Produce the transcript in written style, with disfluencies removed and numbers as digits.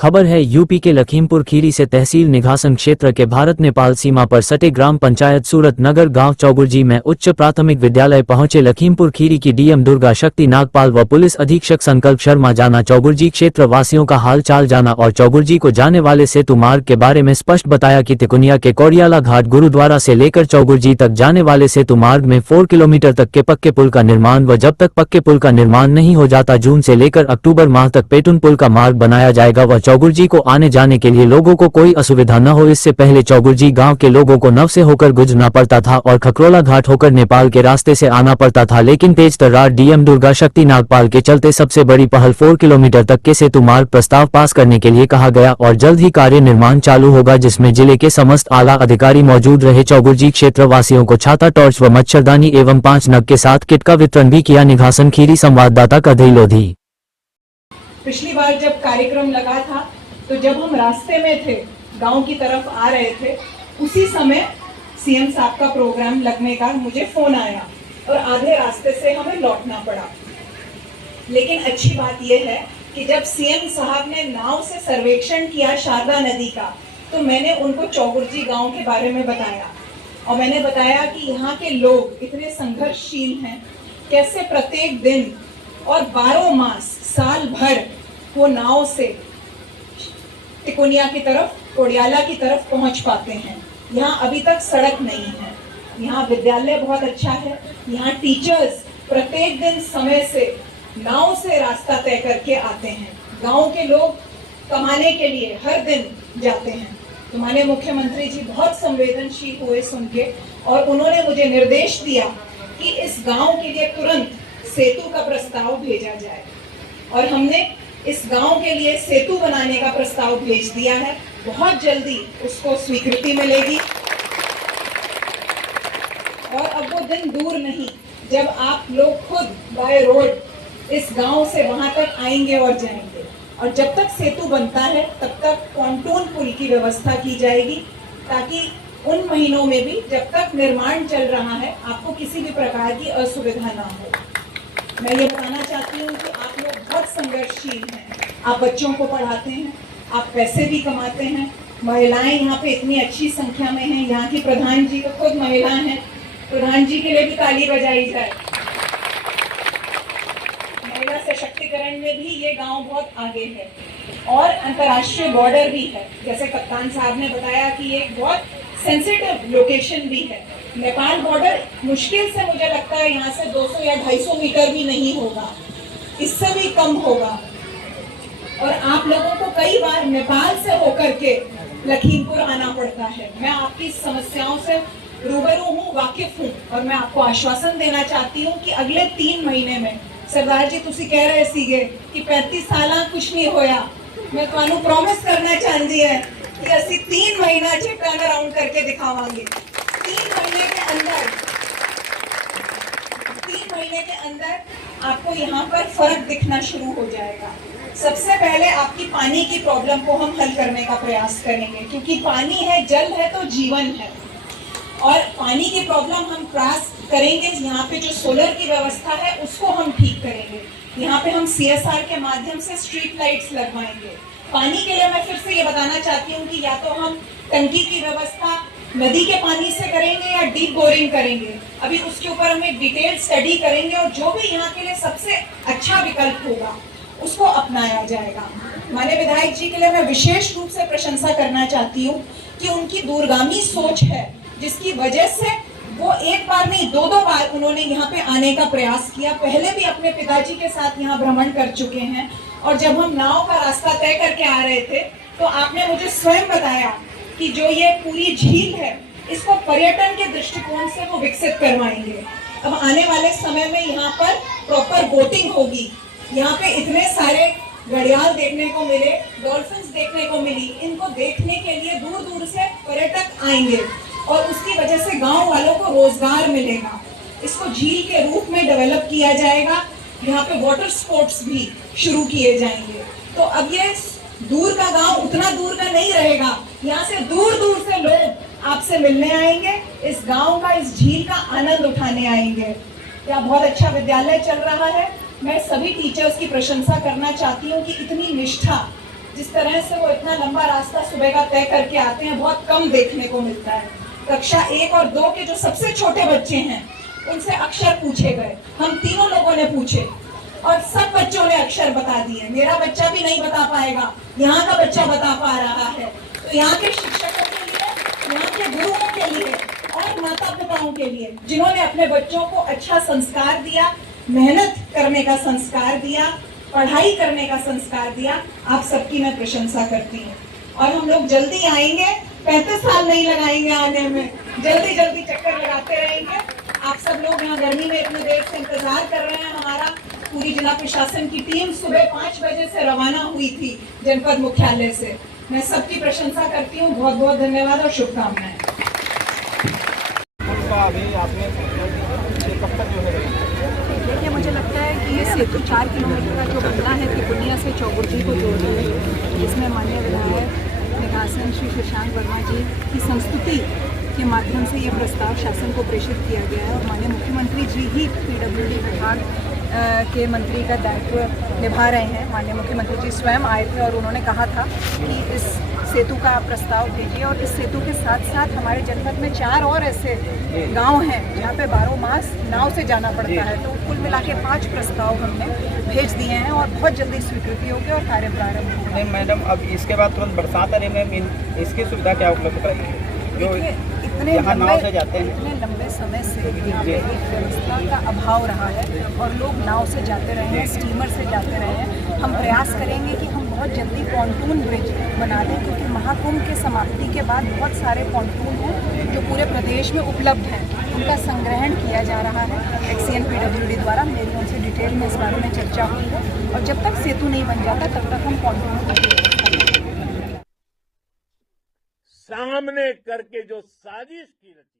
खबर है यूपी के लखीमपुर खीरी से तहसील निघासन क्षेत्र के भारत नेपाल सीमा पर सटे ग्राम पंचायत सूरत नगर गांव चौगुर्जी में उच्च प्राथमिक विद्यालय पहुंचे लखीमपुर खीरी की डीएम दुर्गा शक्ति नागपाल व पुलिस अधीक्षक संकल्प शर्मा जाना चौगुर्जी क्षेत्र वासियों का हाल चाल जाना और चौगुर्जी को जाने वाले सेतु मार्ग के बारे में स्पष्ट बताया कि तिकुनिया के कोड़ियाला घाट गुरुद्वारा से लेकर चौगुर्जी तक जाने वाले सेतु मार्ग में 4 किलोमीटर तक के पक्के पुल का निर्माण व जब तक पक्के पुल का निर्माण नहीं हो जाता जून से लेकर अक्टूबर माह तक पेटून पुल का मार्ग बनाया जाएगा व चौगुर्जी को आने जाने के लिए लोगों को कोई असुविधा न हो। इससे पहले चौगुर्जी गांव के लोगों को नव से होकर गुजरना पड़ता था और खकरोला घाट होकर नेपाल के रास्ते से आना पड़ता था, लेकिन तेज तर्रार डीएम दुर्गा शक्ति नागपाल के चलते सबसे बड़ी पहल 4 किलोमीटर तक के सेतु मार्ग प्रस्ताव पास करने के लिए कहा गया और जल्द ही कार्य निर्माण चालू होगा, जिसमें जिले के समस्त आला अधिकारी मौजूद रहे। चौगुर्जी क्षेत्र वासियों को छाता, टॉर्च व मच्छरदानी एवं 5 नग के साथ किट का वितरण भी किया। निघासन खीरी संवाददाता कधई लोधी। पिछली बार जब कार्यक्रम लगा था तो जब हम रास्ते में थे, गांव की तरफ आ रहे थे, उसी समय सीएम साहब का प्रोग्राम लगने का मुझे फोन आया और आधे रास्ते से हमें लौटना पड़ा। लेकिन अच्छी बात यह है कि जब सीएम साहब ने नाव से सर्वेक्षण किया शारदा नदी का, तो मैंने उनको चौगुर्जी गांव के बारे में बताया और मैंने बताया कि यहाँ के लोग इतने संघर्षशील हैं, कैसे प्रत्येक दिन और 12 मास साल भर वो नाव से तिकोनिया की तरफ, कोड़ियाला की तरफ पहुंच पाते हैं। यहाँ अभी तक सड़क नहीं है, यहाँ विद्यालय बहुत अच्छा है, यहाँ टीचर्स प्रत्येक दिन समय से नाव से रास्ता तय करके आते हैं। गांव के लोग कमाने के लिए हर दिन जाते हैं। तो माननीय मुख्यमंत्री जी बहुत संवेदनशील हुए सुन के और उन्होंने मुझे निर्देश दिया कि इस गांव के लिए तुरंत सेतु का प्रस्ताव भेजा जाए और हमने इस गांव के लिए सेतु बनाने का प्रस्ताव भेज दिया है। बहुत जल्दी उसको स्वीकृति मिलेगी और अब वो दिन दूर नहीं जब आप लोग खुद बाय रोड इस गांव से वहां तक आएंगे और जाएंगे। और जब तक सेतु बनता है तब तक पॉन्टून पुल की व्यवस्था की जाएगी, ताकि उन महीनों में भी जब तक निर्माण चल रहा है आपको किसी भी प्रकार की असुविधा ना हो। मैं ये बताना चाहती हूँ कि आप लोग बहुत संघर्षशील हैं, आप बच्चों को पढ़ाते हैं, आप पैसे भी कमाते हैं। महिलाएं यहाँ पे इतनी अच्छी संख्या में हैं, यहाँ की प्रधान जी तो खुद महिला हैं, प्रधान जी के लिए भी ताली बजाई जाए। महिला सशक्तिकरण में भी ये गांव बहुत आगे है और अंतर्राष्ट्रीय बॉर्डर भी है। जैसे कप्तान साहब ने बताया कि ये बहुत सेंसिटिव लोकेशन भी है। नेपाल बॉर्डर मुश्किल से मुझे लगता है यहाँ से 200 या 250 मीटर भी नहीं होगा, इससे भी कम होगा। और आप लोगों को कई बार नेपाल से होकर के लखीमपुर आना पड़ता है। मैं आपकी समस्याओं से रूबरू हूँ, वाकिफ हूँ और मैं आपको आश्वासन देना चाहती हूँ कि अगले 3 महीने में सरदार जी तुसी कह रहे सीगे कि 35 साल कुछ नहीं होया, मैं तुहानू प्रॉमिस करना चाहती है कि असि 3 महीना च टर्न अराउंड करके दिखावांगे। 3 महीने के अंदर आपको यहाँ पर फर्क दिखना शुरू हो जाएगा। सबसे पहले आपकी पानी की प्रॉब्लम को हम हल करने का प्रयास करेंगे, क्योंकि पानी है, जल है तो जीवन है और पानी की प्रॉब्लम हम प्रयास करेंगे। यहाँ पे जो सोलर की व्यवस्था है उसको हम ठीक करेंगे। यहाँ पे हम CSR के माध्यम से स्ट्रीट लाइट्स लगवाएंगे। पानी के लिए मैं फिर से ये बताना चाहती हूँ कि या तो हम टंकी की व्यवस्था नदी के पानी से करेंगे या डीप बोरिंग करेंगे। अभी उसके ऊपर हम एक डिटेल स्टडी करेंगे और जो भी यहाँ के लिए सबसे अच्छा विकल्प होगा उसको अपनाया जाएगा। माननीय विधायक जी के लिए मैं विशेष रूप से प्रशंसा करना चाहती हूँ कि उनकी दूरगामी सोच है, जिसकी वजह से वो एक बार नहीं 2-2 बार उन्होंने यहाँ पे आने का प्रयास किया। पहले भी अपने पिताजी के साथ यहाँ भ्रमण कर चुके हैं और जब हम नाव का रास्ता तय करके आ रहे थे तो आपने मुझे स्वयं बताया कि जो ये पूरी झील है इसको पर्यटन के दृष्टिकोण से वो विकसित करवाएंगे। अब आने वाले समय में यहाँ पर प्रॉपर बोटिंग होगी। यहाँ पे इतने सारे घड़ियाल देखने को मिले, डॉल्फिन्स देखने को मिली, इनको देखने के लिए दूर दूर से पर्यटक आएंगे और उसकी वजह से गांव वालों को रोजगार मिलेगा। इसको झील के रूप में डेवलप किया जाएगा। यहाँ पे वाटर स्पोर्ट्स भी शुरू किए जाएंगे। तो अब ये दूर का गांव उतना दूर का नहीं रहेगा, यहाँ से दूर दूर से लोग आपसे मिलने आएंगे, इस गांव का, इस झील का आनंद उठाने आएंगे। यहाँ बहुत अच्छा विद्यालय चल रहा है। मैं सभी टीचर्स की प्रशंसा करना चाहती हूँ कि इतनी निष्ठा जिस तरह से वो इतना लंबा रास्ता सुबह का तय करके आते हैं, बहुत कम देखने को मिलता है। कक्षा 1 और 2 के जो सबसे छोटे बच्चे हैं उनसे अक्षर पूछे गए, हम तीनों लोगों ने पूछे और सब बच्चों ने अक्षर बता दिए। मेरा बच्चा भी नहीं बता पाएगा, यहाँ का बच्चा बता पा रहा है। तो यहाँ के शिक्षकों के लिए, यहाँ के गुरुओं के लिए और माता पिताओं के लिए जिन्होंने अपने बच्चों को अच्छा संस्कार दिया, मेहनत करने का संस्कार दिया, पढ़ाई करने का संस्कार दिया, आप सबकी मैं प्रशंसा करती हूँ। और हम लोग जल्दी आएंगे, 35 साल नहीं लगाएंगे आने में, जल्दी जल्दी चक्कर लगाते रहेंगे। आप सब लोग यहाँ गर्मी में इतनी देर से इंतजार कर रहे हैं। हमारा पूरी जिला प्रशासन की टीम सुबह 5 बजे से रवाना हुई थी जनपद मुख्यालय से। मैं सबकी प्रशंसा करती हूँ, बहुत बहुत धन्यवाद और शुभकामनाएं। देखिए, मुझे लगता है कि ये सेतु 4 किलोमीटर का जो बनना है तिपुनिया से चौगुर्जी को जोड़ रही है, जिसमें माननीय विधायक निघासन श्री शशांक वर्मा जी की संस्तुति के माध्यम से ये प्रस्ताव शासन को प्रेषित किया गया है और माननीय मुख्यमंत्री जी ही पीडब्ल्यूडी विभाग के मंत्री का दायित्व निभा रहे हैं। माननीय मुख्यमंत्री जी स्वयं आए थे और उन्होंने कहा था कि इस सेतु का आप प्रस्ताव भेजिए और इस सेतु के साथ साथ हमारे जनपद में 4 और ऐसे गांव हैं जहां पे 12 मास नाव से जाना पड़ता है। तो कुल मिला के 5 प्रस्ताव हमने भेज दिए हैं और बहुत जल्दी स्वीकृति होगी और कार्य प्रारंभ होगा। नहीं मैडम, अब इसके बाद तुरंत बरसात आ रही है, इसकी सुविधा क्या उपलब्ध कराएगी जो यहाँ नाव से जाते हैं? इतने लंबे समय से यहाँ पे एक व्यवस्था का अभाव रहा है और लोग नाव से जाते रहे हैं, स्टीमर से जाते रहे हैं। हम प्रयास करेंगे कि हम बहुत जल्दी पॉन्टून ब्रिज बना दें, क्योंकि महाकुंभ के समाप्ति के बाद बहुत सारे पॉन्टून हैं जो पूरे प्रदेश में उपलब्ध हैं, उनका संग्रहण किया जा रहा है एक्सीएन पीडब्ल्यूडी द्वारा। मेरी उनसे डिटेल में इस बारे में चर्चा हुई है और जब तक सेतु नहीं बन जाता तब तक हम पॉन्टून सामने करके जो साजिश की रची